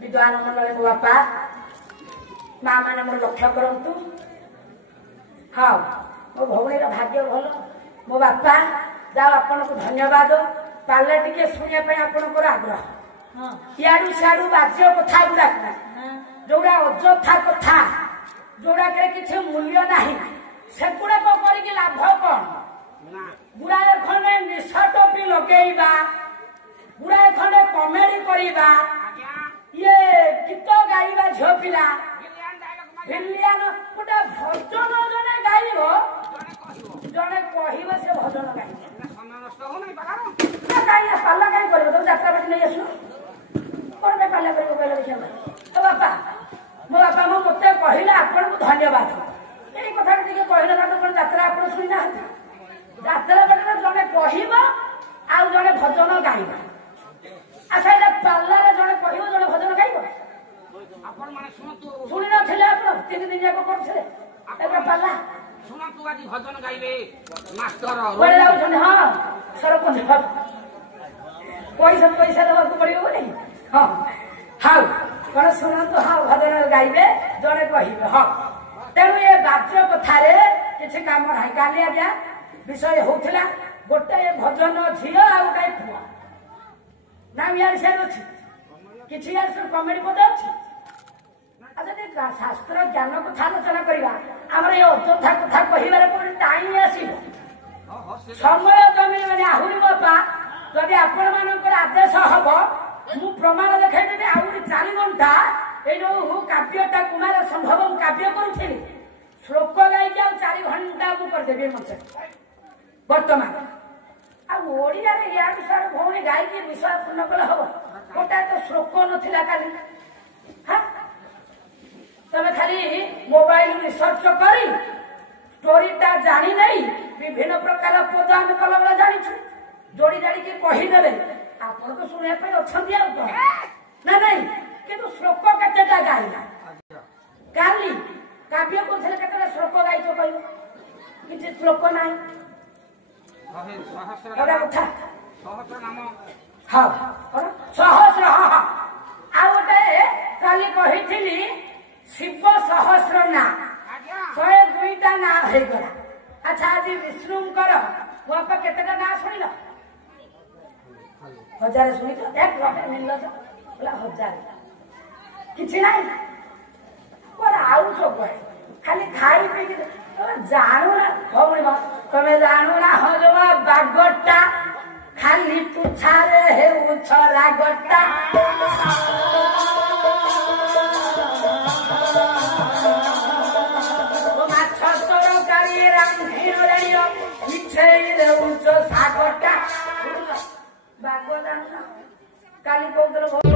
विद्वान मंडल मो बापा माँ मैंने मोर लक्ष्य करतु हाँ मो भौणी भाग्य भल मो बापा जाओ आपन को धन्यवाद पार्ले टिके शुणा आपंकर आग्रह इाड़ू सियाड़ू बाज्य कथा गुड़ा जोड़ा अଯଥା कथा जोड़ा किसी मूल्य नहीं से गुड़ाक कर लाभ कौन गुड़ाए खंडे निश टोपी लगेगा गुड़ाए खंडे कमेडी करवा ये गीत गाइबा झील पिला भिलियान गोटे भजन जने गाइब जने कह से भजन गाई पाला कहीं कर जात्रा बाटी नहीं आसु कौन पाला कर देखिए बापा मो बापा मो मत कहले आपन को धन्यवाद यही कथा कहले कौन जात्रा आप शुणी ना जात्रा बाटी जने कह आउ जने भजन गाइबा अच्छा ये पार्ला जड़े कह जड़े भजन गाइब शुणी नथिले आप 3 दिन जाक करथिले एबे पार्ला सुनतु आज भजन गाइबे मास्टर बोले जाउछन हां सरपंच पैसा पैसा देबा को पड़ियो बोले हां हाउ कोन सुनतु हां भजन गाइबे जड़े कहिबे हां तेनु ये बाच्य कथारे किछि काम नाही काली आज्ञा विषय होथिला गोटे भजन झियो आ गोटे पुआ ना यार से अच्छी किसी यार से कमेडी पद अच्छी अच्छा शास्त्र ज्ञान कथा आलोचना करवा आम ये अଯଥା कथा कह टाइम आस समय जमी मैंने आहरी बापा जदि आपण मान आदेश हम मु प्रमाण देखेदेवी आहरी 4 घंटा ये जो काव्यटा कुमार संभव काव्य करी श्लोक गायी 4 घंटा मुझे करदेवी मंच बर्तमान ओडिया भौणी गायी विषय पूर्ण कले हम गोटा तो श्लोक नाला काली हाँ तमें खाली मोबाइल रिसर्च कर स्टोरीटा जानी नहीं विभिन्न प्रकार पद आम कल बेला जाचु जोड़ी जाड़ी कहीदे आप तो शुणापी अच्छा ना नहीं कि श्लोक केतेटा गाइला काली काव्य कर श्लोक गाइच कह कि श्लोक ना हाँ सहस्र हाँ आ गोटे काली कही शिव सहस्र ना 102टा ना हो गला अच्छा आज विष्णुकर बापा केतेटा ना शुणिल 1000 शुणिल एक मिल बोला 1000 किसी ना आउ सब खाली खाई पी जानू ना भौणी तमें जानू ना हो जो बागटा खाली तुछारे हे उछरा गटा माछ तरकारी रांधि मिछे देउछ सागटा बाग जानू ना काली कौन